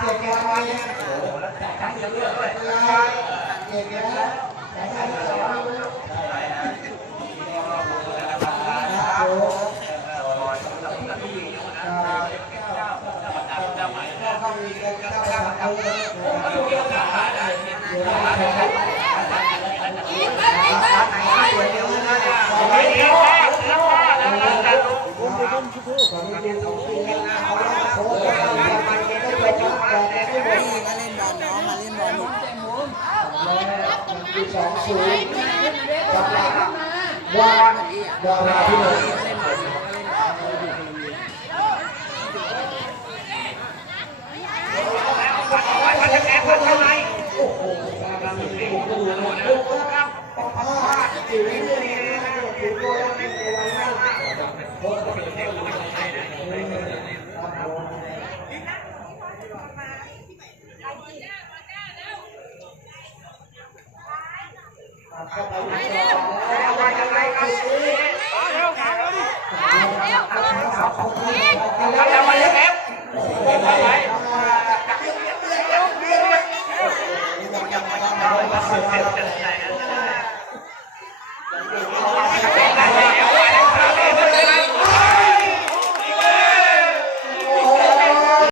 เก็บกันไว้โอ้แล้วแต่ใจจะเลือกด้วยเก็บกันแล้วแต่ใจจะเลือก2-0สำหรับวาราพิโรจน์โอ้โหครับต้องพลาดจิ๋วเลยนะจิ๋วโดนในวันนั้นเข้าไปแล้วว่ายังไงครับแล้วว่ายังไง